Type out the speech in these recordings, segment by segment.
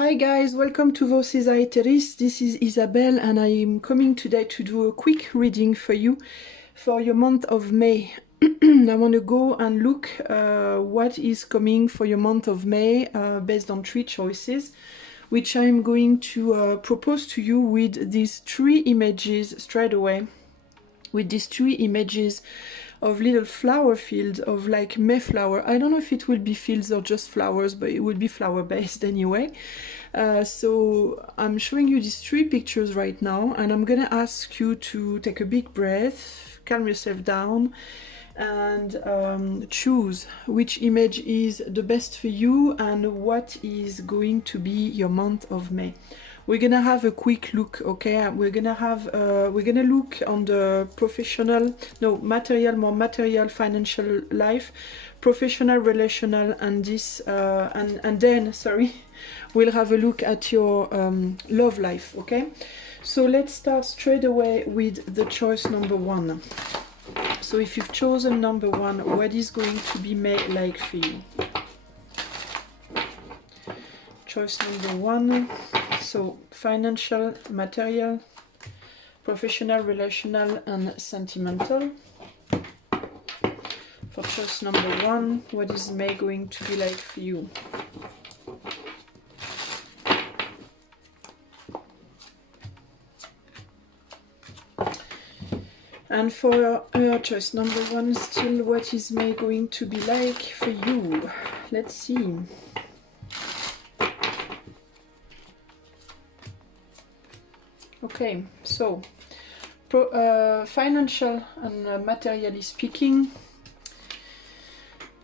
Hi guys, welcome to Voces Aetheris. This is Isabelle and I am coming today to do a quick reading for you for your month of May. I want to go and look what is coming for your month of May based on 3 choices, which I'm going to propose to you with these 3 images straight away. With these 3 images of little flower fields of like Mayflower. I don't know if it will be fields or just flowers, but it will be flower based anyway. So I'm showing you these 3 pictures right now, and I'm gonna ask you to take a big breath, calm yourself down, and choose which image is the best for you and what is going to be your month of May. We're gonna have a quick look, okay? We're gonna look on the material, financial life, professional, relational, and this, and then, sorry, we'll have a look at your love life, okay? So let's start straight away with the choice number 1. So if you've chosen number 1, what is going to be May like for you? Choice number 1. So financial, material, professional, relational, and sentimental. For choice number 1, what is May going to be like for you? And for choice number 1, still, what is May going to be like for you? Let's see. Okay, so financial and materially speaking,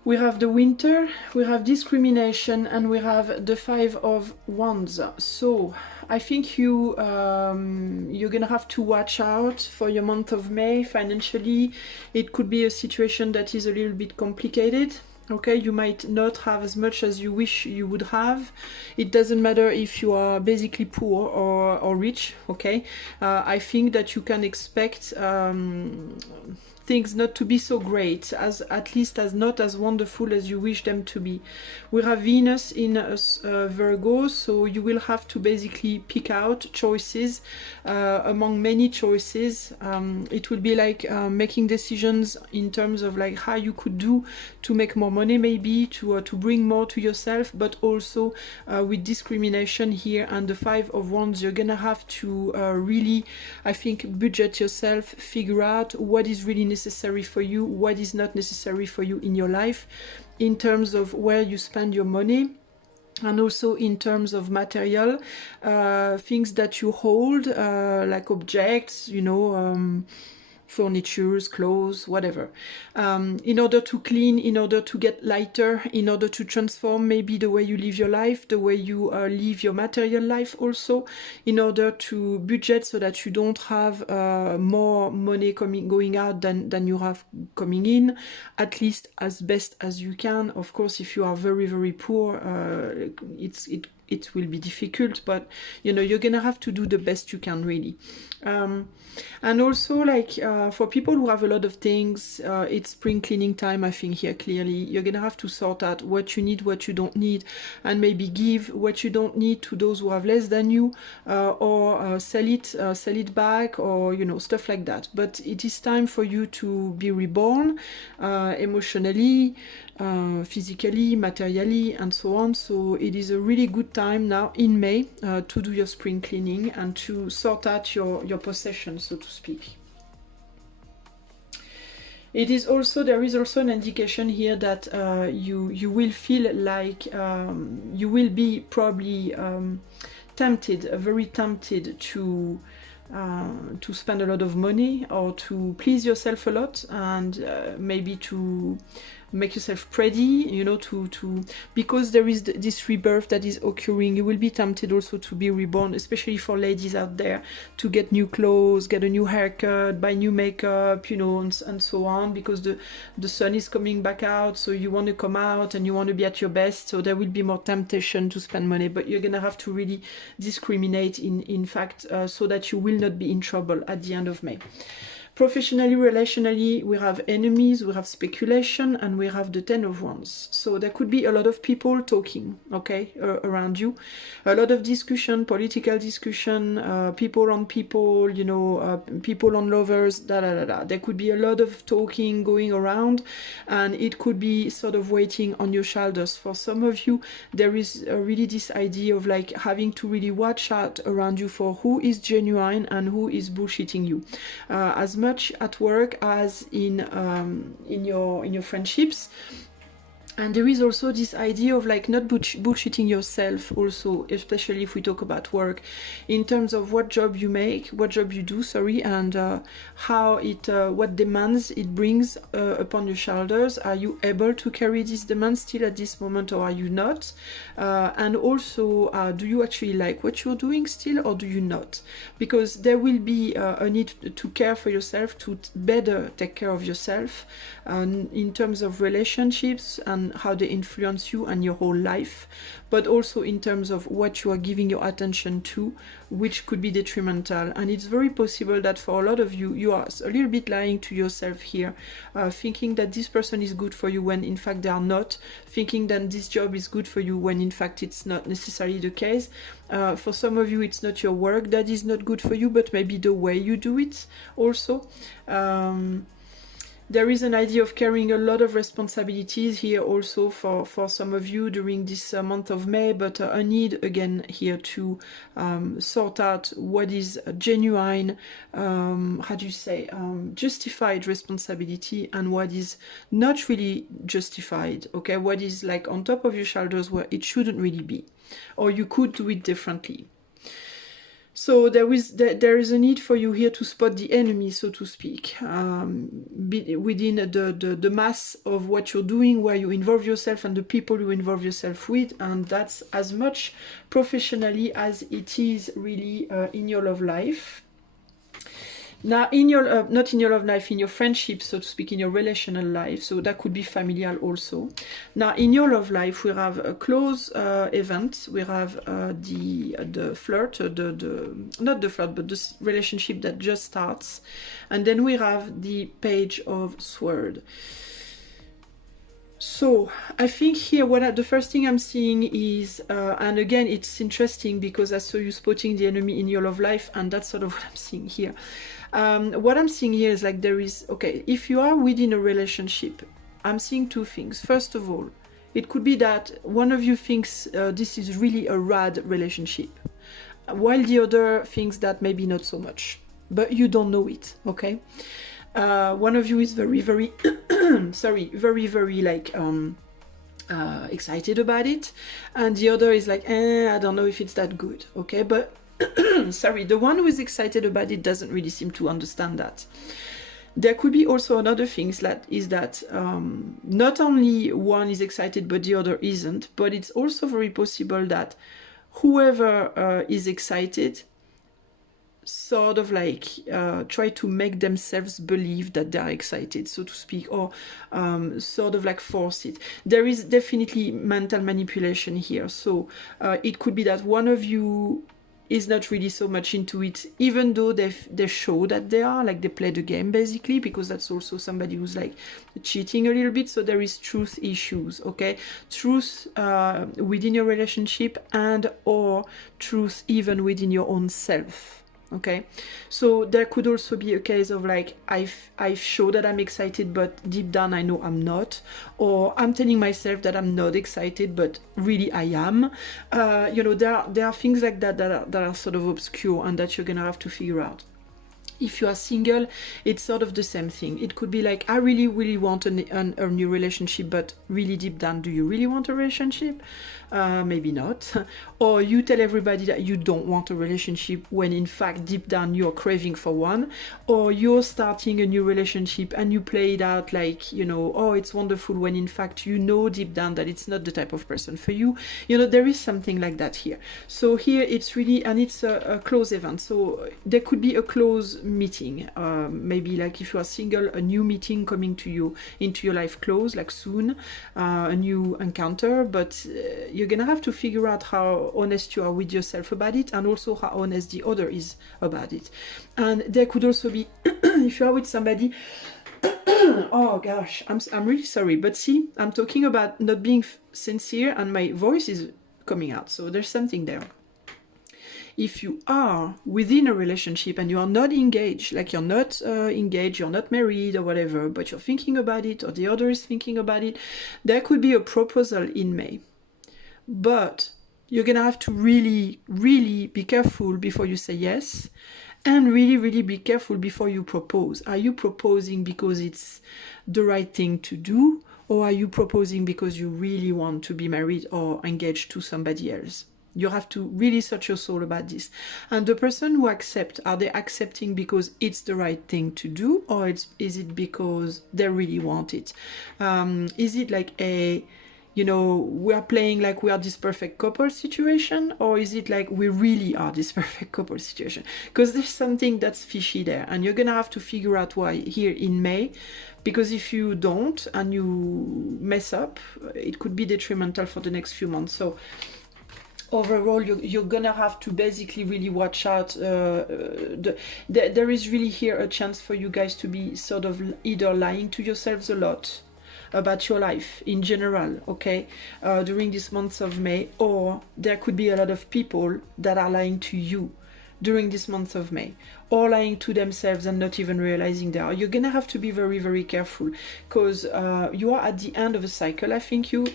we have the winter, we have discrimination, and we have the 5 of Wands. So I think you're gonna have to watch out for your month of May. Financially, it could be a situation that is a little bit complicated. Okay, you might not have as much as you wish you would have. It doesn't matter if you are basically poor or rich, okay? I think that you can expect things not to be so great, at least as not as wonderful as you wish them to be. We have Venus in Virgo, so you will have to basically pick out choices among many choices. It will be like making decisions in terms of like how you could do to make more money, maybe to bring more to yourself, but also with discrimination here and the 5 of Wands, you're gonna have to really, I think, budget yourself, figure out what is really necessary for you, what is not necessary for you in your life, in terms of where you spend your money, and also in terms of material, things that you hold, like objects, you know, furnitures, clothes, whatever, in order to clean, in order to get lighter, in order to transform maybe the way you live your life, the way you live your material life also, in order to budget so that you don't have more money going out than you have coming in, at least as best as you can. Of course, if you are very, very poor, it will be difficult, but you know, you're gonna have to do the best you can, really. And also, like, for people who have a lot of things, it's spring cleaning time, I think. Here clearly you're gonna have to sort out what you need, what you don't need, and maybe give what you don't need to those who have less than you, or sell it back, or you know, stuff like that. But it is time for you to be reborn, emotionally, physically, materially, and so on. So it is a really good time now in May to do your spring cleaning and to sort out your possessions, so to speak. It is also, there is also an indication here that you will feel like you will be probably tempted, very tempted to spend a lot of money, or to please yourself a lot, and maybe to make yourself pretty, you know, because there is this rebirth that is occurring. You will be tempted also to be reborn, especially for ladies out there, to get new clothes, get a new haircut, buy new makeup, you know, and so on, because the sun is coming back out, so you want to come out and you want to be at your best, so there will be more temptation to spend money, but you're gonna have to really discriminate in fact, so that you will not be in trouble at the end of May. Professionally, relationally, we have enemies, we have speculation, and we have the Ten of Wands. So there could be a lot of people talking, okay, around you. A lot of discussion, political discussion, people on people, you know, people on lovers, da da da da. There could be a lot of talking going around, and it could be sort of weighting on your shoulders. For some of you, there is really this idea of like having to really watch out around you for who is genuine and who is bullshitting you. As much at work as in your friendships. And there is also this idea of like not bullshitting yourself also, especially if we talk about work, in terms of what job you make, what job you do, sorry, and how it, what demands it brings upon your shoulders. Are you able to carry these demands still at this moment, or are you not? And also, do you actually like what you're doing still, or do you not? Because there will be a need to care for yourself, to better take care of yourself, in terms of relationships and how they influence you and your whole life, but also in terms of what you are giving your attention to, which could be detrimental. And it's very possible that for a lot of you, you are a little bit lying to yourself here, thinking that this person is good for you when in fact they are not, thinking that this job is good for you when in fact it's not necessarily the case. For some of you, it's not your work that is not good for you, but maybe the way you do it also. There is an idea of carrying a lot of responsibilities here also for some of you during this month of May, but a need again here to sort out what is genuine, how do you say, justified responsibility, and what is not really justified, okay? What is like on top of your shoulders where it shouldn't really be, or you could do it differently. So there is a need for you here to spot the enemy, so to speak, within the mass of what you're doing, where you involve yourself and the people you involve yourself with, and that's as much professionally as it is really in your love life. Now, in your, not in your love life, in your friendship, so to speak, in your relational life, so that could be familial also. Now, in your love life, we have a close event, we have the flirt, not the flirt, but the relationship that just starts, and then we have the Page of Swords. So I think here the first thing I'm seeing is, and again it's interesting because I saw you spotting the enemy in your love life, and that's sort of what I'm seeing here. What I'm seeing here is like there is, okay, if you are within a relationship, I'm seeing two things. First of all, it could be that one of you thinks this is really a rad relationship, while the other thinks that maybe not so much, but you don't know it, okay? One of you is very, very, sorry, very, very like excited about it, and the other is like, I don't know if it's that good, okay? But sorry, the one who is excited about it doesn't really seem to understand that. There could be also another thing that not only one is excited but the other isn't, but it's also very possible that whoever is excited sort of like try to make themselves believe that they are excited, so to speak, or sort of like force it. There is definitely mental manipulation here, so it could be that one of you is not really so much into it, even though they show that they are, like they play the game basically, because that's also somebody who's like cheating a little bit. So there is truth issues, okay? Truth within your relationship, and or truth even within your own self. Okay, so there could also be a case of like I show that I'm excited, but deep down I know I'm not, or I'm telling myself that I'm not excited, but really I am. You know, there are things like that that are sort of obscure and that you're gonna have to figure out. If you are single, it's sort of the same thing. It could be like, I really, really want a new relationship, but really deep down, do you really want a relationship? Maybe not. Or you tell everybody that you don't want a relationship when in fact deep down you're craving for one. Or you're starting a new relationship and you play it out like, you know, oh, it's wonderful, when in fact you know deep down that it's not the type of person for you. You know, there is something like that here. So here it's really, and it's a close event. So there could be a close meeting. Maybe like if you are single, a new meeting coming to you into your life close, like soon, a new encounter. But you're gonna have to figure out how honest you are with yourself about it, and also how honest the other is about it. And there could also be, if you are with somebody, oh gosh, I'm really sorry, but see, I'm talking about not being sincere, and my voice is coming out, so there's something there. If you are within a relationship and you are not engaged, like you're not engaged, you're not married or whatever, but you're thinking about it, or the other is thinking about it, there could be a proposal in May. But you're gonna have to really, really be careful before you say yes, and really, really be careful before you propose. Are you proposing because it's the right thing to do, or are you proposing because you really want to be married or engaged to somebody else? You have to really search your soul about this. And the person who accepts, are they accepting because it's the right thing to do, or is it because they really want it? Is it like a, you know, we are playing like we are this perfect couple situation, or is it like we really are this perfect couple situation? Because there's something that's fishy there, and you're gonna have to figure out why here in May. Because if you don't and you mess up, it could be detrimental for the next few months. So overall, you're gonna have to basically really watch out. There is really here a chance for you guys to be sort of either lying to yourselves a lot about your life in general, okay, during this month of May, or there could be a lot of people that are lying to you during this month of May, or lying to themselves and not even realizing they are. You're gonna have to be very, very careful, because you are at the end of a cycle. I think you,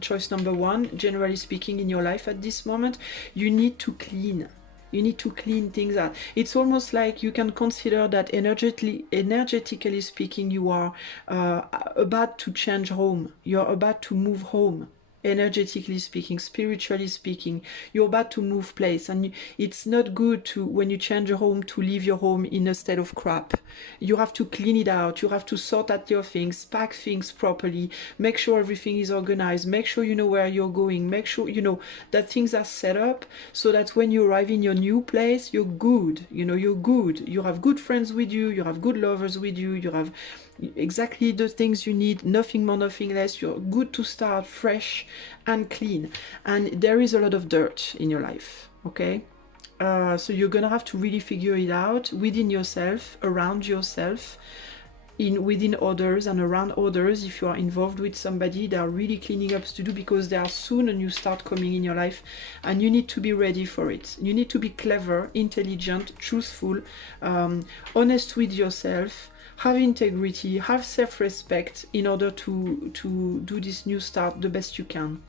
choice number one, generally speaking, in your life at this moment, you need to clean. You need to clean things out. It's almost like you can consider that energetically speaking, you are about to change home. You're about to move home. Energetically speaking, spiritually speaking, you're about to move place, and it's not good to, when you change a home, to leave your home in a state of crap. You have to clean it out, you have to sort out your things, pack things properly, make sure everything is organized, make sure you know where you're going, make sure you know that things are set up so that when you arrive in your new place, you're good, you know, you're good, you have good friends with you, you have good lovers with you, you have exactly the things you need, nothing more, nothing less. You're good to start fresh and clean. And there is a lot of dirt in your life, okay? So you're gonna have to really figure it out within yourself, around yourself, within others and around others. If you are involved with somebody, there are really cleaning ups to do, because there are soon a new start coming in your life, and you need to be ready for it. You need to be clever, intelligent, truthful, honest with yourself, have integrity, have self-respect in order to do this new start the best you can.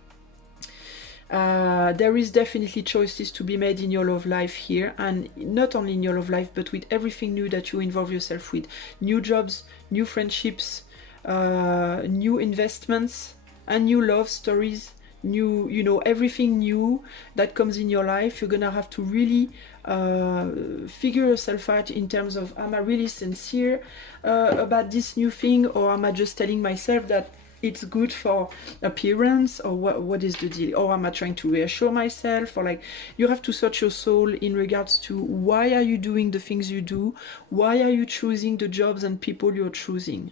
There is definitely choices to be made in your love life here, and not only in your love life, but with everything new that you involve yourself with. New jobs, new friendships, new investments, and new love stories, new, you know, everything new that comes in your life. You're gonna have to really figure yourself out in terms of, am I really sincere about this new thing, or am I just telling myself that it's good for appearance, or what is the deal? Or am I trying to reassure myself? Or like, you have to search your soul in regards to, why are you doing the things you do? Why are you choosing the jobs and people you're choosing?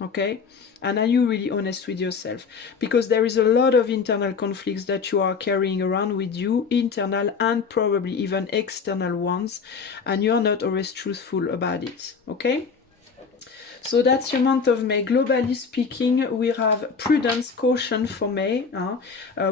Okay? And are you really honest with yourself? Because there is a lot of internal conflicts that you are carrying around with you, internal and probably even external ones, and you are not always truthful about it. Okay? So that's your month of May. Globally speaking, we have prudence, caution for May.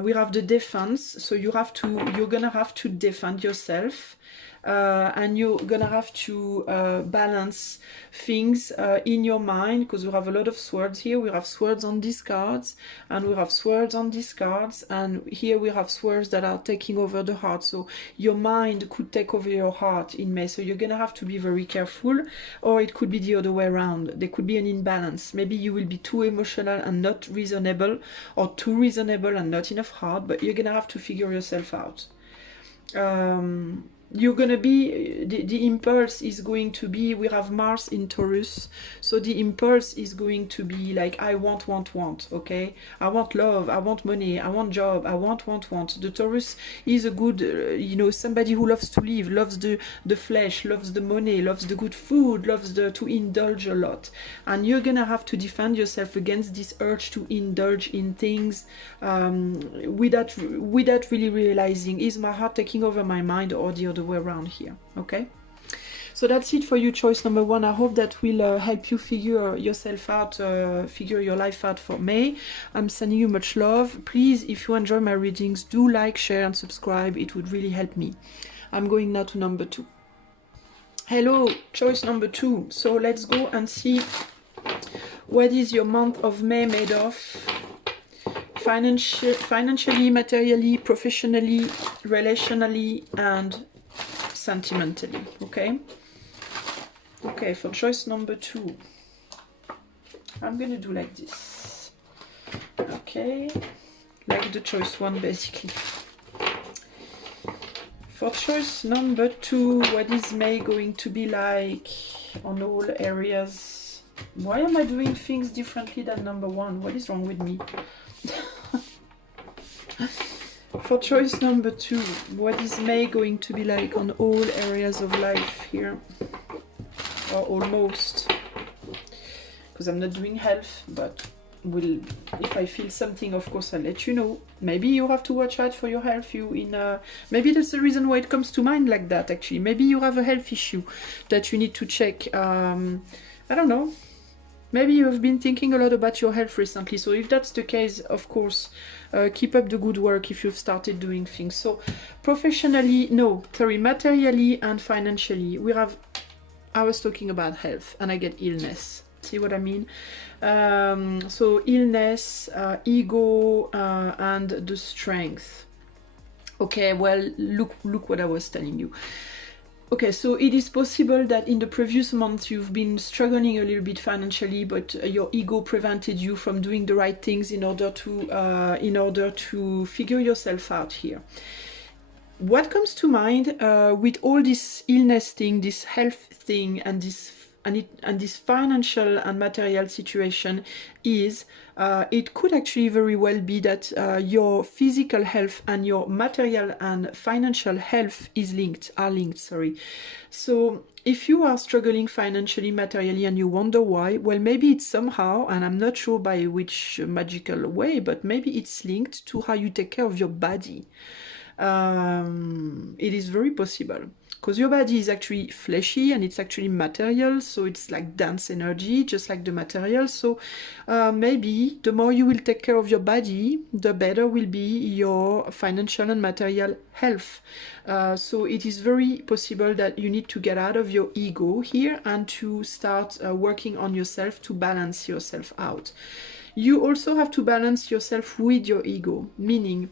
We have the defense. So you're gonna have to defend yourself. And you're gonna have to balance things in your mind, because we have a lot of swords here. We have swords on these cards, and we have swords on these cards, and here we have swords that are taking over the heart. So your mind could take over your heart in May, so you're gonna have to be very careful. Or it could be the other way around. There could be an imbalance. Maybe you will be too emotional and not reasonable, or too reasonable and not enough heart, but you're gonna have to figure yourself out. you're gonna be, the impulse is going to be, we have Mars in Taurus, so the impulse is going to be like, I want, okay? I want love, I want money, I want job, I want. The Taurus is a good, you know, somebody who loves to live, loves the flesh, loves the money, loves the good food, loves to indulge a lot. And you're gonna have to defend yourself against this urge to indulge in things without really realizing, is my heart taking over my mind or the other way around here, okay? So that's it for you, choice number 1. I hope that will help you figure yourself out, figure your life out for May. I'm sending you much love. Please, if you enjoy my readings, do like, share and subscribe. It would really help me. I'm going now to number 2. Hello, choice number 2. So let's go and see what is your month of May made of. Financially, materially, professionally, relationally, and sentimentally, okay? Okay, for choice number 2, I'm gonna do like this, okay? Like the choice 1, basically. For choice number 2, what is May going to be like on all areas? Why am I doing things differently than number 1? What is wrong with me? For choice number 2, what is May going to be like on all areas of life here? Or almost. Because I'm not doing health, but if I feel something, of course, I'll let you know. Maybe you have to watch out for your health. Maybe that's the reason why it comes to mind like that, actually. Maybe you have a health issue that you need to check. I don't know. Maybe you have been thinking a lot about your health recently. So if that's the case, of course, keep up the good work if you've started doing things. So materially and financially, I was talking about health and I get illness. See what I mean? So illness, ego, and the strength. Okay, well, look what I was telling you. Okay, so it is possible that in the previous month you've been struggling a little bit financially, but your ego prevented you from doing the right things in order to figure yourself out here. What comes to mind with all this illness thing, this health thing, and this financial and material situation is it could actually very well be that your physical health and your material and financial health are linked. So if you are struggling financially, materially, and you wonder why, well, maybe it's somehow, and I'm not sure by which magical way, but maybe it's linked to how you take care of your body. It is very possible. Because your body is actually fleshy and it's actually material, so it's like dense energy, just like the material. So maybe the more you will take care of your body, the better will be your financial and material health. So it is very possible that you need to get out of your ego here and to start working on yourself to balance yourself out. You also have to balance yourself with your ego, meaning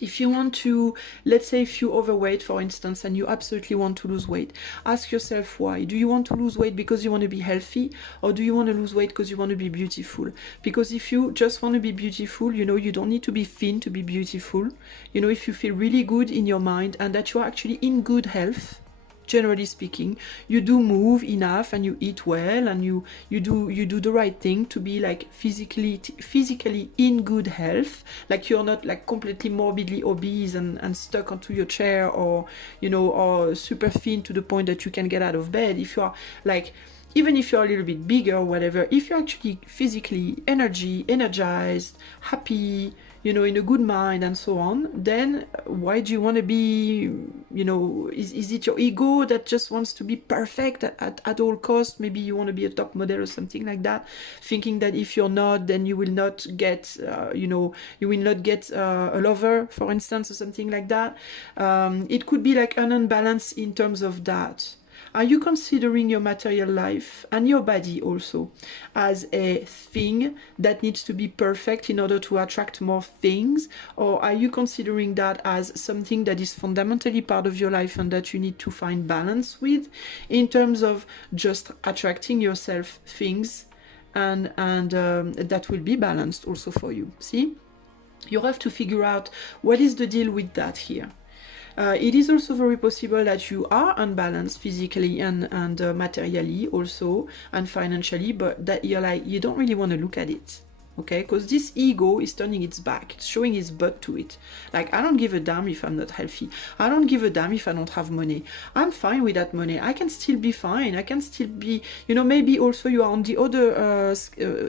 if you want to, let's say if you're overweight, for instance, and you absolutely want to lose weight, ask yourself why. Do you want to lose weight because you want to be healthy, or do you want to lose weight because you want to be beautiful? Because if you just want to be beautiful, you know, you don't need to be thin to be beautiful. You know, if you feel really good in your mind and that you're actually in good health, generally speaking, you do move enough and you eat well and you do the right thing to be like physically in good health, like you're not like completely morbidly obese and stuck onto your chair, or you know, or super thin to the point that you can get out of bed. If you are like, even if you're a little bit bigger or whatever, if you're actually physically energized, happy, you know, in a good mind and so on, then why do you want to be, you know, is it your ego that just wants to be perfect at all costs? Maybe you want to be a top model or something like that, thinking that if you're not, then you will not get, you know, you will not get a lover, for instance, or something like that. It could be like an unbalance in terms of that. Are you considering your material life and your body also as a thing that needs to be perfect in order to attract more things? Or are you considering that as something that is fundamentally part of your life and that you need to find balance with in terms of just attracting yourself things and that will be balanced also for you? See? You have to figure out what is the deal with that here. It is also very possible that you are unbalanced physically and materially also, and financially, but that you're like, you don't really want to look at it. Okay, because this ego is turning its back, it's showing its butt to it. Like, I don't give a damn if I'm not healthy. I don't give a damn if I don't have money. I'm fine with that money. I can still be fine. I can still be, you know, maybe also you are on the other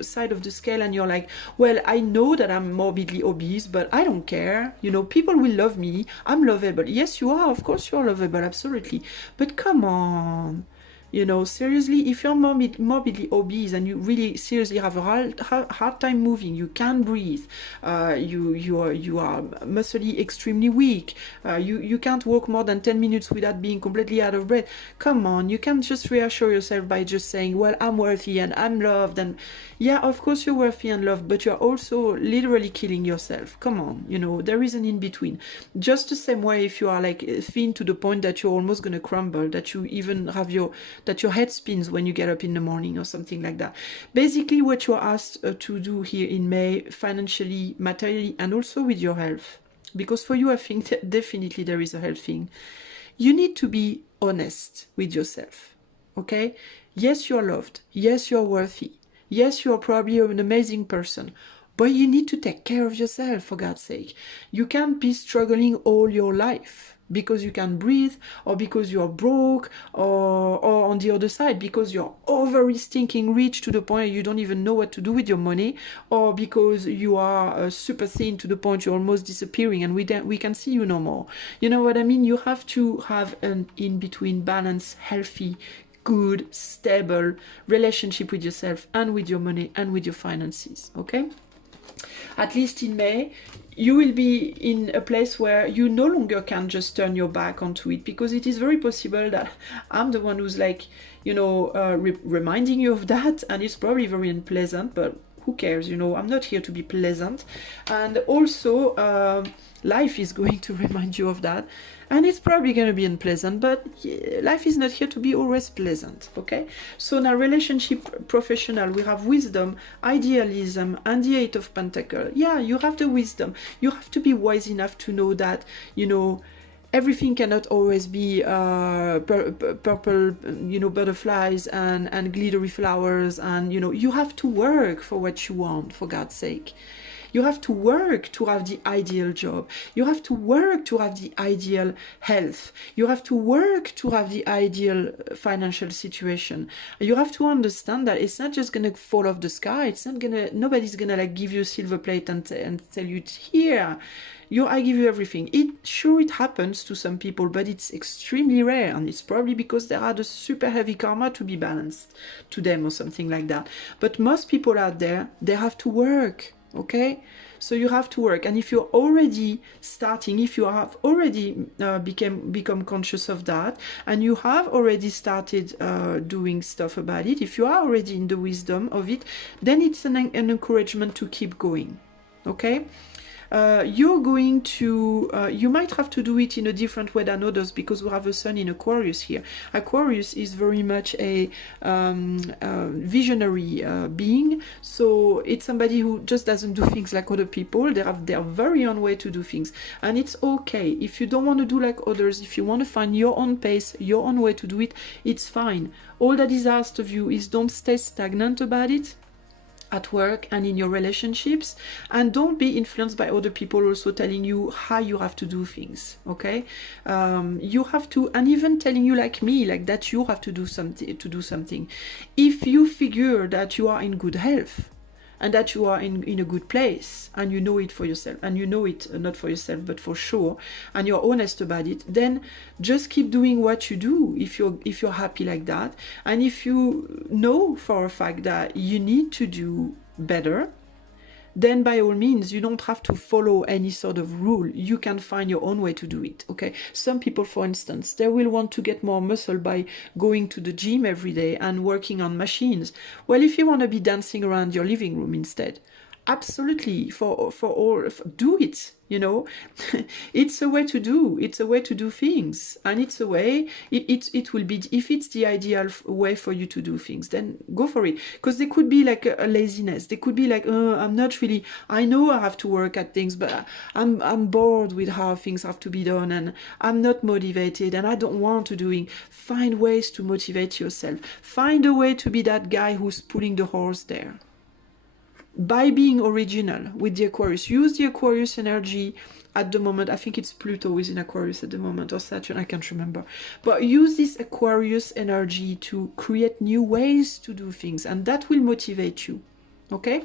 side of the scale and you're like, well, I know that I'm morbidly obese, but I don't care. You know, people will love me. I'm lovable. Yes, you are. Of course, you're lovable. Absolutely. But come on. You know, seriously, if you're morbidly obese and you really seriously have a hard time moving, you can't breathe, you are muscly extremely weak, you can't walk more than 10 minutes without being completely out of breath. Come on, you can't just reassure yourself by just saying, well, I'm worthy and I'm loved. And yeah, of course you're worthy and loved, but you're also literally killing yourself. Come on, you know, there is an in-between. Just the same way if you are like thin to the point that you're almost going to crumble, that you even have that your head spins when you get up in the morning or something like that. Basically, what you're asked to do here in May, financially, materially, and also with your health, because for you, I think that definitely there is a health thing. You need to be honest with yourself, okay? Yes, you're loved. Yes, you're worthy. Yes, you're probably an amazing person. But you need to take care of yourself, for God's sake. You can't be struggling all your life because you can't breathe, or because you're broke, or on the other side, because you're over stinking rich to the point you don't even know what to do with your money, or because you are super thin to the point you're almost disappearing and we can see you no more. You know what I mean? You have to have an in-between balance, healthy, good, stable relationship with yourself and with your money and with your finances, okay? At least in May, you will be in a place where you no longer can just turn your back onto it, because it is very possible that I'm the one who's like, you know, reminding you of that, and it's probably very unpleasant, but who cares, you know, I'm not here to be pleasant. And also, life is going to remind you of that, and it's probably going to be unpleasant, but life is not here to be always pleasant, okay? So now, relationship, professional, we have wisdom, idealism, and the Eight of Pentacles. Yeah, you have the wisdom. You have to be wise enough to know that, you know, everything cannot always be purple, you know, butterflies and glittery flowers, and, you know, you have to work for what you want, for God's sake. You have to work to have the ideal job. You have to work to have the ideal health. You have to work to have the ideal financial situation. You have to understand that it's not just going to fall off the sky. It's not going to, nobody's going to like give you a silver plate and tell you, here, I give you everything. It happens to some people, but it's extremely rare, and it's probably because they had a super heavy karma to be balanced to them or something like that. But most people out there, they have to work. Okay, so you have to work, and if you're already starting, if you have already become conscious of that, and you have already started doing stuff about it, if you are already in the wisdom of it, then it's an encouragement to keep going. Okay, you're going to, you might have to do it in a different way than others, because we have a sun in Aquarius here. Aquarius is very much a visionary being, so it's somebody who just doesn't do things like other people. They have their very own way to do things, and it's okay if you don't want to do like others. If you want to find your own pace, your own way to do it, it's fine. All that is asked of you is don't stay stagnant about it at work and in your relationships, and don't be influenced by other people also telling you how you have to do things. Okay, you have to, and even telling you like me, like that you have to do something. If you figure that you are in good health and that you are in a good place, and you know it for yourself, and you know it not for yourself but for sure, and you're honest about it, then just keep doing what you do if you're happy like that. And if you know for a fact that you need to do better, then by all means, you don't have to follow any sort of rule. You can find your own way to do it, okay? Some people, for instance, they will want to get more muscle by going to the gym every day and working on machines. Well, if you want to be dancing around your living room instead, absolutely, do it, you know. It's a way to do, it's a way to do things, and it's a way, it will be, if it's the ideal way for you to do things, then go for it. Because there could be like a laziness, there could be like, I'm not really, I know I have to work at things, but I'm bored with how things have to be done, and I'm not motivated, and I don't want to doing. Find ways to motivate yourself. Find a way to be that guy who's pulling the horse there. By being original with the Aquarius. Use the Aquarius energy at the moment. I think it's Pluto is in Aquarius at the moment, or Saturn, I can't remember. But use this Aquarius energy to create new ways to do things, and that will motivate you, okay?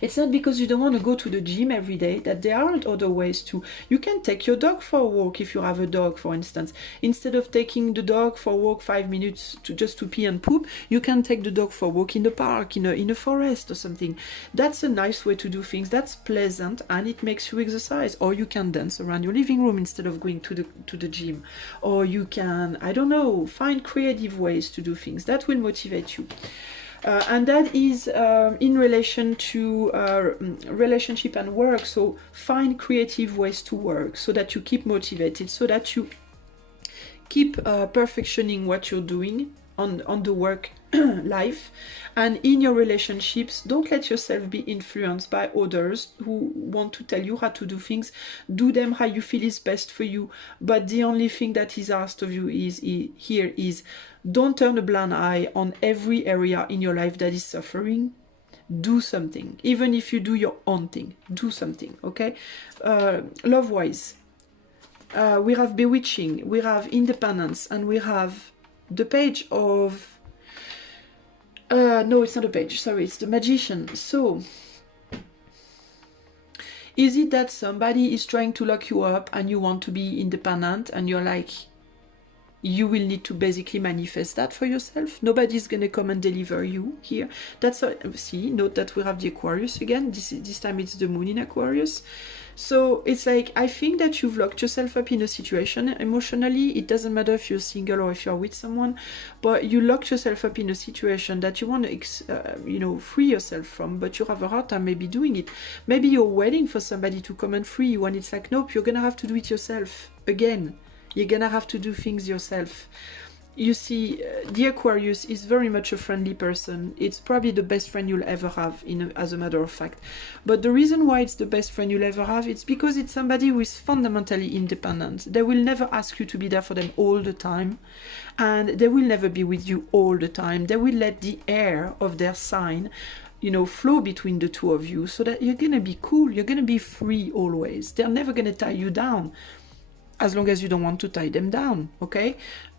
It's not because you don't want to go to the gym every day that there aren't other ways to. You can take your dog for a walk if you have a dog, for instance. Instead of taking the dog for a walk 5 minutes just to pee and poop, you can take the dog for a walk in the park, in a forest or something. That's a nice way to do things. That's pleasant, and it makes you exercise. Or you can dance around your living room instead of going to the gym. Or you can, I don't know, find creative ways to do things. That will motivate you. And that is in relation to relationship and work. So find creative ways to work so that you keep motivated, so that you keep perfectioning what you're doing on the work life. And in your relationships, don't let yourself be influenced by others who want to tell you how to do things. Do them how you feel is best for you. But the only thing that is asked of you is don't turn a blind eye on every area in your life that is suffering. Do something. Even if you do your own thing, do something, okay? Love-wise, we have bewitching, we have independence, and we have the page of... no, it's not a page, sorry, it's the magician. So, is it that somebody is trying to lock you up and you want to be independent, and you're like, you will need to basically manifest that for yourself? Nobody's going to come and deliver you here. That's see, note that we have the Aquarius again. This time it's the moon in Aquarius. So it's like, I think that you've locked yourself up in a situation emotionally. It doesn't matter if you're single or if you're with someone, but you locked yourself up in a situation that you want to, you know, free yourself from, but you have a hard time maybe doing it. Maybe you're waiting for somebody to come and free you, and it's like, nope, you're going to have to do it yourself again. You're gonna have to do things yourself. You see, the Aquarius is very much a friendly person. It's probably the best friend you'll ever have, as a matter of fact. But the reason why it's the best friend you'll ever have, it's because it's somebody who is fundamentally independent. They will never ask you to be there for them all the time. And they will never be with you all the time. They will let the air of their sign, you know, flow between the two of you, so that you're gonna be cool. You're gonna be free always. They're never gonna tie you down, as long as you don't want to tie them down, okay?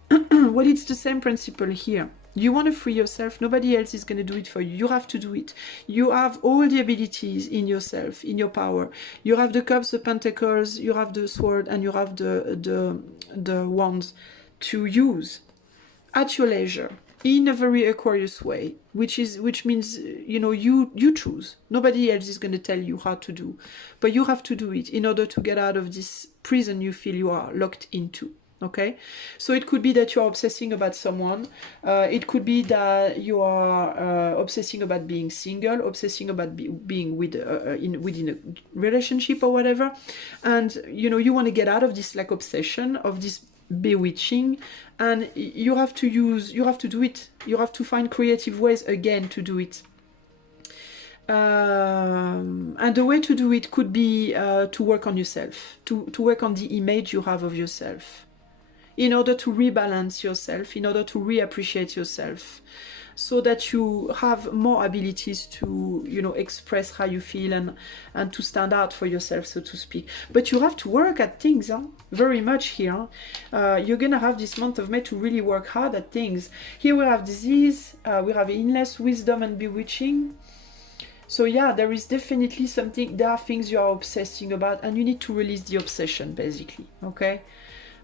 Well, it's the same principle here. You want to free yourself, nobody else is going to do it for you. You have to do it. You have all the abilities in yourself, in your power. You have the cups, the pentacles, you have the sword, and you have the wands to use at your leisure, in a very Aquarius way, which means, you know, you choose. Nobody else is going to tell you how to do, but you have to do it in order to get out of this prison you feel you are locked into, okay? So it could be that you are obsessing about someone. It could be that you are obsessing about being single, obsessing about being within a relationship or whatever, and, you know, you want to get out of this like obsession, of this bewitching, and you have to do it. You have to find creative ways again to do it. And the way to do it could be to work on yourself, to work on the image you have of yourself, in order to rebalance yourself, in order to reappreciate yourself, so that you have more abilities to, you know, express how you feel and to stand out for yourself, so to speak. But you have to work at things, very much here. You're gonna have this month of May to really work hard at things. Here we have disease, we have illness, wisdom, and bewitching. So yeah, there is definitely something, there are things you are obsessing about, and you need to release the obsession, basically, okay?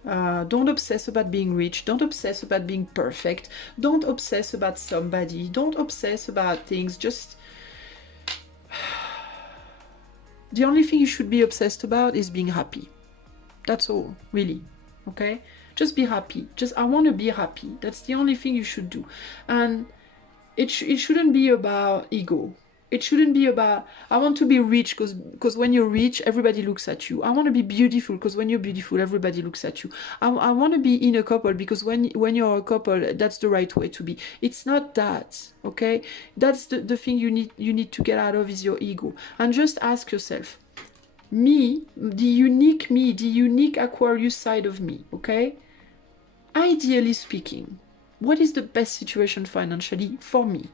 Don't obsess about being rich. Don't obsess about being perfect. Don't obsess about somebody. Don't obsess about things. Just the only thing you should be obsessed about is being happy. That's all, really. Okay? Just be happy. Just, I want to be happy. That's the only thing you should do. And it shouldn't be about ego. It shouldn't be about, I want to be rich because when you're rich, everybody looks at you. I want to be beautiful because when you're beautiful, everybody looks at you. I want to be in a couple because when you're a couple, that's the right way to be. It's not that, okay? That's the thing you need to get out of is your ego. And just ask yourself, me, the unique Aquarius side of me, okay? Ideally speaking, what is the best situation financially for me?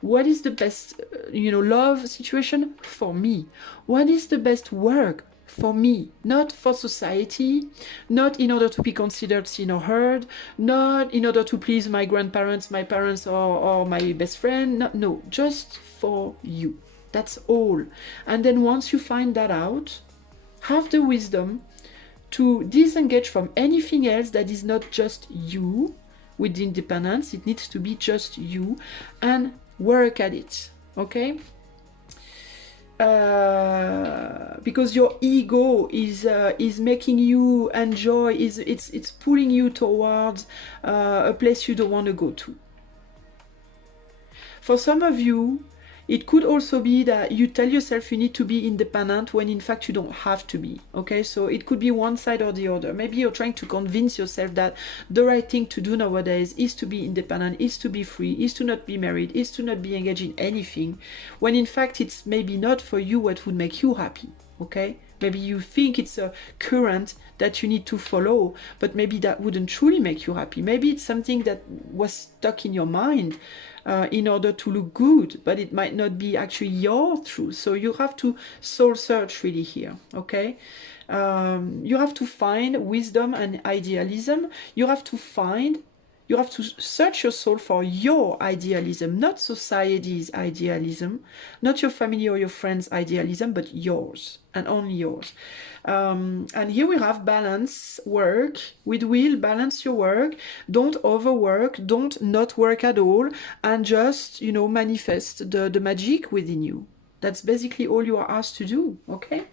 What is the best, love situation for me? What is the best work for me? Not for society, not in order to be considered, seen or heard, not in order to please my grandparents, my parents, or my best friend. No, just for you. That's all. And then once you find that out, have the wisdom to disengage from anything else that is not just you. With the independence, it needs to be just you, and work at it, okay? Because your ego is making you enjoy, it's pulling you towards a place you don't want to go to. For some of you, it could also be that you tell yourself you need to be independent when in fact you don't have to be, okay? So it could be one side or the other. Maybe you're trying to convince yourself that the right thing to do nowadays is to be independent, is to be free, is to not be married, is to not be engaged in anything, when in fact it's maybe not for you what would make you happy, okay? Maybe you think it's a current that you need to follow, but maybe that wouldn't truly make you happy. Maybe it's something that was stuck in your mind in order to look good, but it might not be actually your truth. So you have to soul search really here, okay? You have to find wisdom and idealism. You have to search your soul for your idealism, not society's idealism, not your family or your friends' idealism, but yours, and only yours. And here we have balance work with will. Balance your work. Don't overwork. Don't not work at all. And just, manifest the magic within you. That's basically all you are asked to do, okay?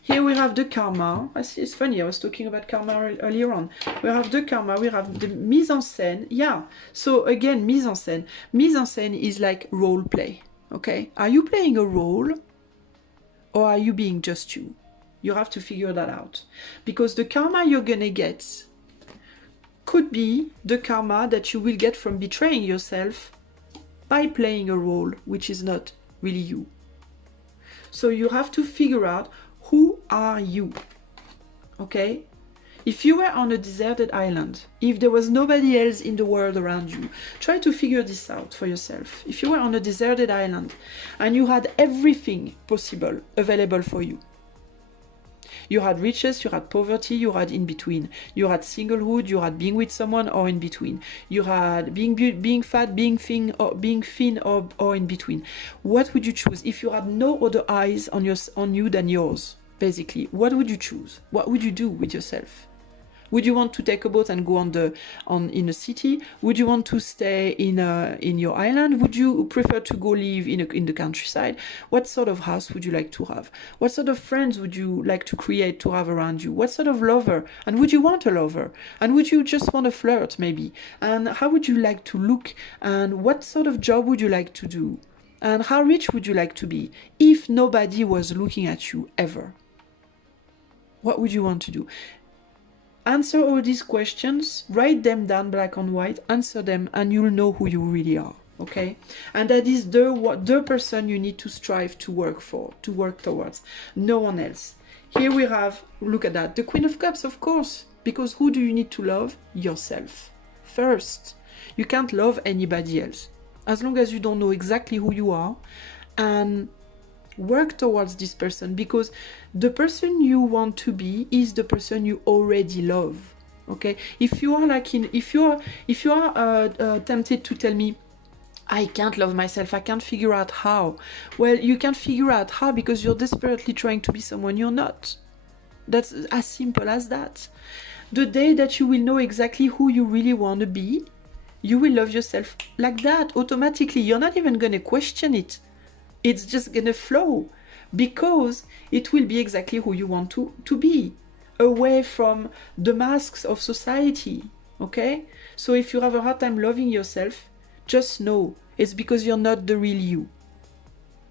Here we have the karma. It's funny, I was talking about karma earlier on. We have the karma, we have the mise en scène. Yeah, so again, mise en scène. Mise en scène is like role play, okay? Are you playing a role or are you being just you? You have to figure that out. Because the karma you're gonna get could be the karma that you will get from betraying yourself by playing a role which is not really you. So you have to figure out, who are you? Okay? If you were on a deserted island, if there was nobody else in the world around you, try to figure this out for yourself. If you were on a deserted island and you had everything possible available for you, you had riches, you had poverty, you had in between. You had singlehood, you had being with someone, or in between. You had being fat, being thin, or in between. What would you choose if you had no other eyes on you than yours? Basically, what would you choose? What would you do with yourself? Would you want to take a boat and go in a city? Would you want to stay in your island? Would you prefer to go live in the countryside? What sort of house would you like to have? What sort of friends would you like to create to have around you? What sort of lover? And would you want a lover? And would you just want to flirt maybe? And how would you like to look? And what sort of job would you like to do? And how rich would you like to be if nobody was looking at you ever? What would you want to do? Answer all these questions, write them down black on white, answer them, and you'll know who you really are, okay? And that is the person you need to strive to work for, to work towards, no one else. Here we have, look at that, the Queen of Cups, of course, because who do you need to love? Yourself. First, you can't love anybody else. As long as you don't know exactly who you are, and work towards this person, because the person you want to be is the person you already love, okay? If you are tempted to tell me, I can't love myself, I can't figure out how, well, you can't figure out how because you're desperately trying to be someone you're not. That's as simple as that. The day that you will know exactly who you really want to be, you will love yourself like that automatically. You're not even going to question it. It's just going to flow because it will be exactly who you want to be, away from the masks of society, okay? So if you have a hard time loving yourself, just know it's because you're not the real you.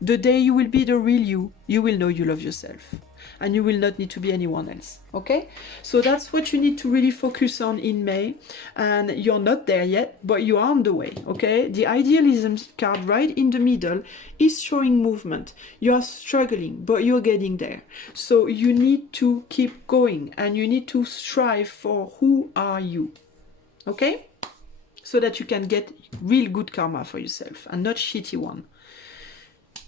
The day you will be the real you, you will know you love yourself. And you will not need to be anyone else, okay? So that's what you need to really focus on in May. And you're not there yet, but you are on the way, okay? The idealism card right in the middle is showing movement. You are struggling, but you're getting there. So you need to keep going and you need to strive for who are you, okay? So that you can get real good karma for yourself and not shitty one.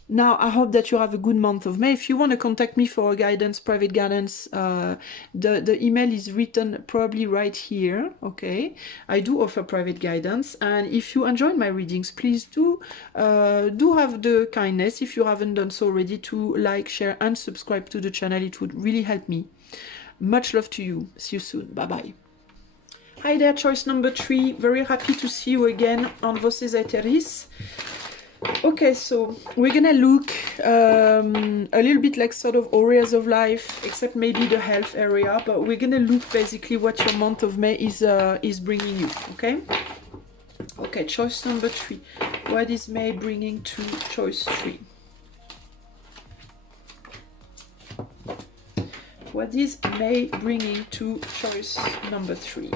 Now, I hope that you have a good month of May. If you want to contact me for a guidance, private guidance, the email is written probably right here, okay? I do offer private guidance. And if you enjoy my readings, please do have the kindness, if you haven't done so already, to like, share, and subscribe to the channel. It would really help me. Much love to you. See you soon. Bye-bye. Hi there, choice number 3. Very happy to see you again on Voces Aetheris. Okay, so we're gonna look a little bit like sort of areas of life, except maybe the health area, but we're gonna look basically what your month of May is bringing you, okay? Okay, choice number 3. What is May bringing to choice 3? What is May bringing to choice number 3?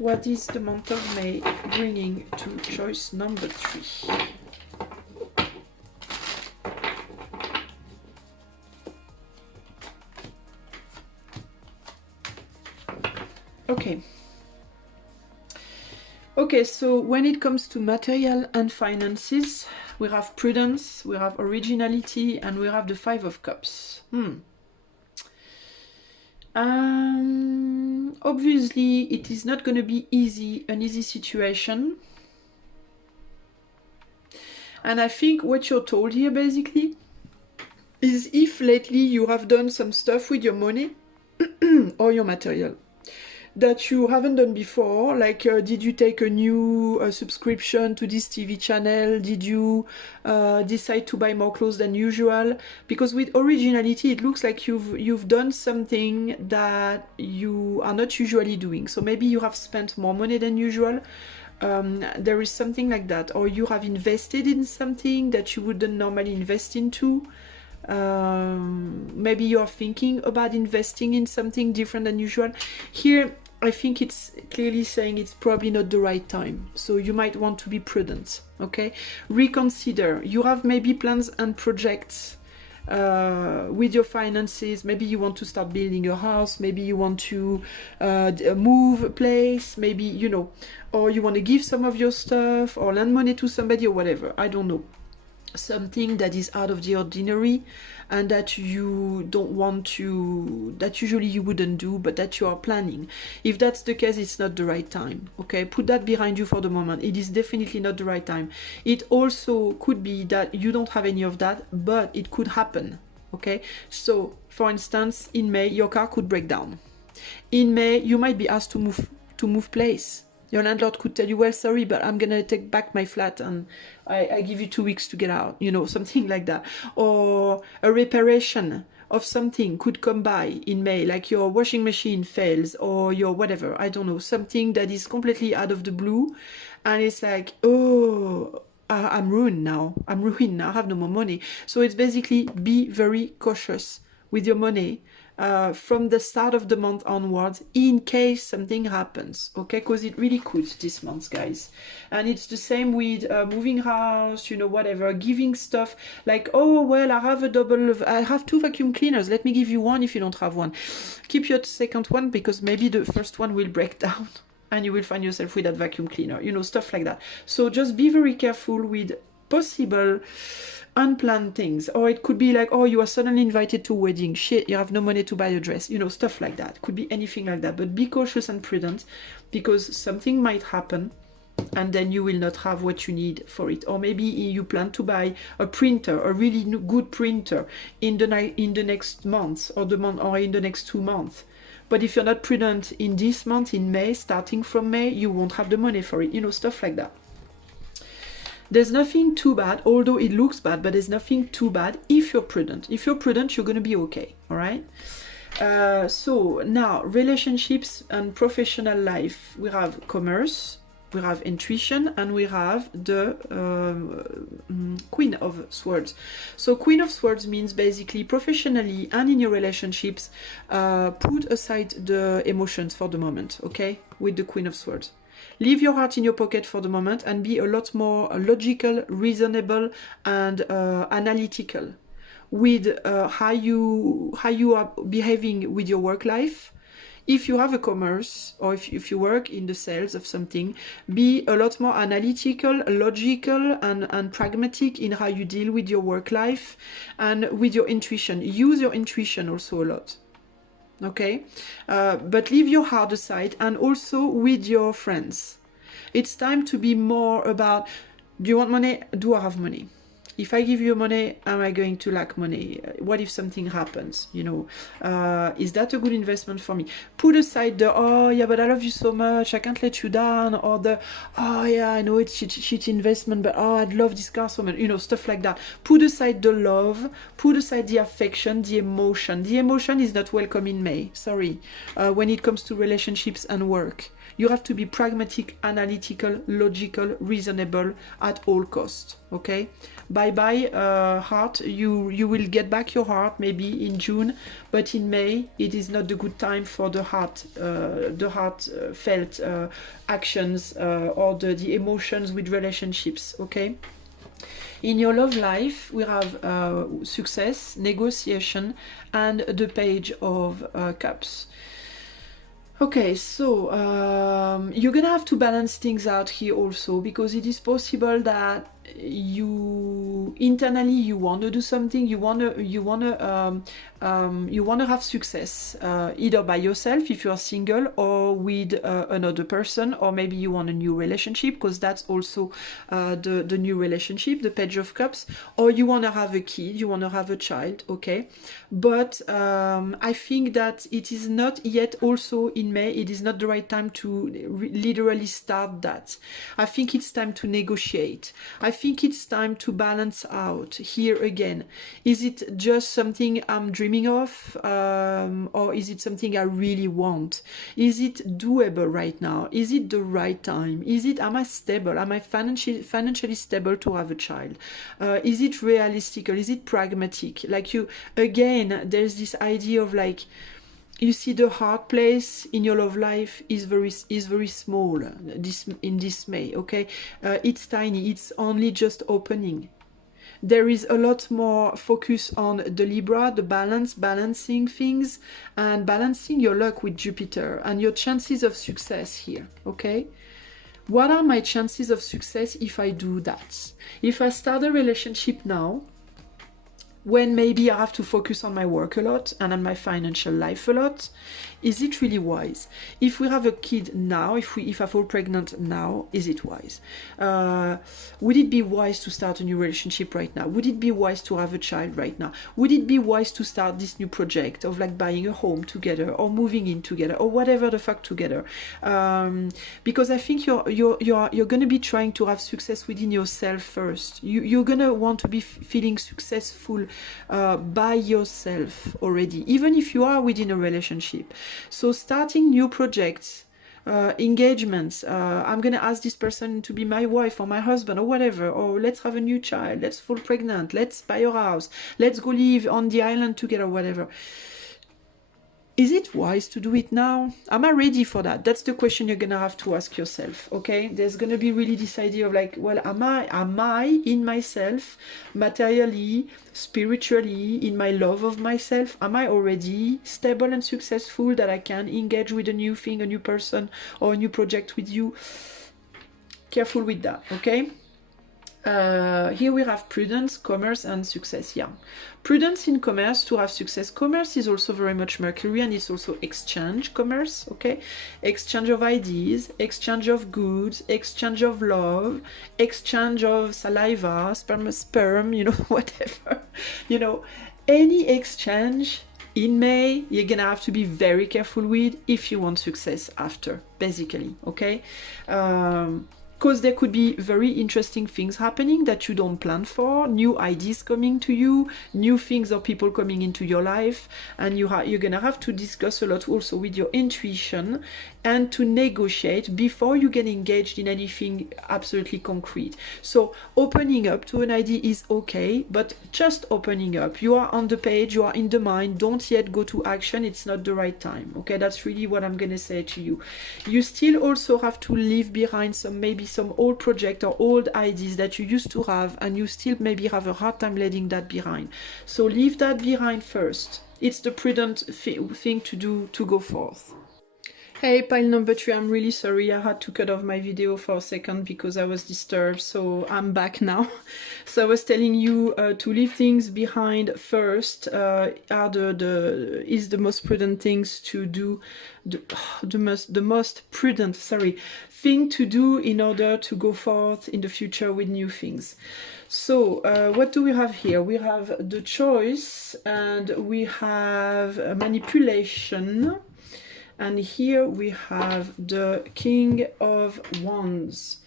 What is the month of May bringing to choice number 3? Okay. Okay, so when it comes to material and finances, we have prudence, we have originality, and we have the 5 of Cups. Obviously, it is not going to be an easy situation. And I think what you're told here basically is if lately you have done some stuff with your money or your material that you haven't done before, like did you take a new subscription to this TV channel? Did you decide to buy more clothes than usual? Because with originality, it looks like you've done something that you are not usually doing. So maybe you have spent more money than usual. There is something like that. Or you have invested in something that you wouldn't normally invest into. Maybe you are thinking about investing in something different than usual. Here, I think it's clearly saying it's probably not the right time. So you might want to be prudent, okay? Reconsider. You have maybe plans and projects with your finances. Maybe you want to start building a house. Maybe you want to move a place. Maybe, you know, or you want to give some of your stuff or lend money to somebody or whatever. I don't know. Something that is out of the ordinary and that you don't want to, that usually you wouldn't do, but that you are planning. If that's the case, it's not the right time, okay? Put that behind you for the moment. It is definitely not the right time. It also could be that you don't have any of that, but it could happen, okay? So, for instance, in May, your car could break down. In May, you might be asked to move place. Your landlord could tell you, well, sorry, but I'm going to take back my flat and I give you 2 weeks to get out, you know, something like that. Or a reparation of something could come by in May, like your washing machine fails or your whatever, I don't know, something that is completely out of the blue. And it's like, oh, I'm ruined now. I have no more money. So it's basically be very cautious with your money. From the start of the month onwards, in case something happens, okay? Because it really could this month, guys. And it's the same with moving house, you know, whatever, giving stuff like, oh, well, I have 2 vacuum cleaners. Let me give you one if you don't have one. Keep your second one because maybe the first one will break down and you will find yourself with that vacuum cleaner, you know, stuff like that. So just be very careful with possible unplanned things. Or it could be like, oh, you are suddenly invited to a wedding, shit, you have no money to buy a dress, you know, stuff like that. Could be anything like that, but be cautious and prudent because something might happen and then you will not have what you need for it. Or maybe you plan to buy a printer, a really good printer in the next month or in the next 2 months. But if you're not prudent in this month, in May, starting from May, you won't have the money for it, you know, stuff like that. There's nothing too bad, although it looks bad, but there's nothing too bad if you're prudent. If you're prudent, you're going to be okay, all right? So now relationships and professional life, we have commerce, we have intuition, and we have the Queen of Swords. So Queen of Swords means basically professionally and in your relationships, put aside the emotions for the moment, okay, with the Queen of Swords. Leave your heart in your pocket for the moment and be a lot more logical, reasonable, and analytical with how you are behaving with your work life. If you have a commerce, or if you work in the sales of something, be a lot more analytical, logical, and pragmatic in how you deal with your work life and with your intuition. Use your intuition also a lot. Okay? But leave your heart aside, and also with your friends. It's time to be more about, do you want money? Do I have money? If I give you money, am I going to lack money? What if something happens? You know, is that a good investment for me? Put aside the, oh yeah, but I love you so much, I can't let you down, or the, oh yeah, I know it's shit investment, but oh, I'd love this car so much, you know, stuff like that. Put aside the love, put aside the affection, the emotion. The emotion is not welcome in May, sorry, when it comes to relationships and work. You have to be pragmatic, analytical, logical, reasonable at all costs, okay? Bye-bye, heart. You will get back your heart maybe in June, but in May, it is not the good time for the heartfelt actions or the emotions with relationships, okay? In your love life, we have success, negotiation, and the Page of Cups. Okay, so you're gonna have to balance things out here also, because it is possible that you internally you want to do something, you want to have success, either by yourself if you are single, or with another person, or maybe you want a new relationship, because that's also the new relationship, the Page of Cups, or you want to have a kid, you want to have a child, okay? But I think that it is not yet also in May, it is not the right time to literally start that. I think it's time to negotiate. I think it's time to balance out here again. Is it just something I'm dreaming of, or is it something I really want? Is it doable right now? Is it the right time? Am I stable? Am I financially stable to have a child? Is it realistic, or is it pragmatic? Like, you, again, there's this idea of like, you see, the hard place in your love life is very small in this May, okay? It's tiny, it's only just opening. There is a lot more focus on the Libra, the balancing things, and balancing your luck with Jupiter and your chances of success here, okay? What are my chances of success if I do that? If I start a relationship now, when maybe I have to focus on my work a lot and on my financial life a lot, is it really wise? If we have a kid now, if I fall pregnant now, is it wise? Would it be wise to start a new relationship right now? Would it be wise to have a child right now? Would it be wise to start this new project of like buying a home together, or moving in together, or whatever the fuck together? Because I think you're going to be trying to have success within yourself first. You're going to want to be feeling successful by yourself already, even if you are within a relationship. So starting new projects, engagements, I'm gonna ask this person to be my wife or my husband or whatever, or let's have a new child, let's fall pregnant, let's buy a house, let's go live on the island together, whatever. Is it wise to do it now? Am I ready for that? That's the question you're gonna have to ask yourself, okay? There's gonna be really this idea of like, well, am I in myself, materially, spiritually, in my love of myself? Am I already stable and successful that I can engage with a new thing, a new person, or a new project with you? Careful with that, okay? Here we have prudence, commerce, and success. Yeah, prudence in commerce to have success. Commerce is also very much Mercury, and it's also exchange commerce, okay? Exchange of ideas, exchange of goods, exchange of love, exchange of saliva, sperm, you know, whatever. You know, any exchange in May, you're gonna have to be very careful with if you want success after, basically, okay? because there could be very interesting things happening that you don't plan for, new ideas coming to you, new things or people coming into your life, and you're gonna have to discuss a lot also with your intuition and to negotiate before you get engaged in anything absolutely concrete. So opening up to an idea is okay, but just opening up. You are on the page, you are in the mind, don't yet go to action, it's not the right time. Okay, that's really what I'm gonna say to you. You still also have to leave behind maybe some old project or old ideas that you used to have, and you still maybe have a hard time letting that behind. So leave that behind first. It's the prudent thing to do to go forth. Hey, pile number 3, I'm really sorry. I had to cut off my video for a second because I was disturbed, so I'm back now. So I was telling you to leave things behind first is the most prudent things to do, the most prudent, thing to do in order to go forth in the future with new things. So what do we have here? We have the choice and we have manipulation. And here we have the King of Wands.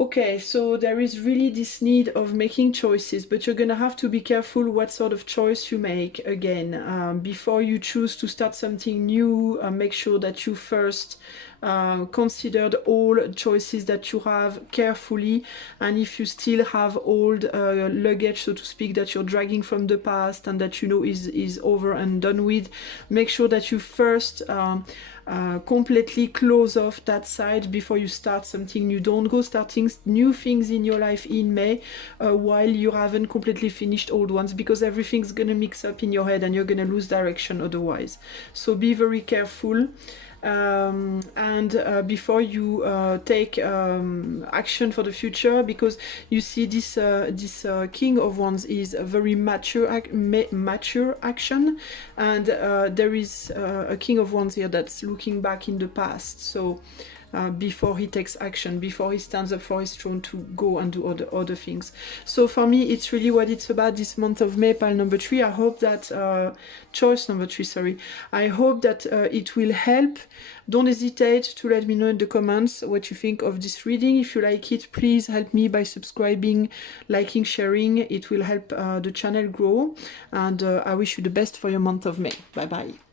Okay, so there is really this need of making choices, but you're gonna have to be careful what sort of choice you make. Again, before you choose to start something new, make sure that you first considered all choices that you have carefully, and if you still have old luggage, so to speak, that you're dragging from the past and that you know is over and done with, make sure that you first completely close off that side before you start something new. Don't go starting new things in your life in May while you haven't completely finished old ones, because everything's gonna mix up in your head and you're gonna lose direction otherwise. So be very careful. Before you take action for the future, because you see this King of Wands is a very mature action, and there is a King of Wands here that's looking back in the past. So before he takes action, before he stands up for his throne to go and do other things. So for me, it's really what it's about this month of May, pile number 3. I hope that, choice number 3, sorry. I hope that it will help. Don't hesitate to let me know in the comments what you think of this reading. If you like it, please help me by subscribing, liking, sharing. It will help the channel grow. And I wish you the best for your month of May. Bye bye.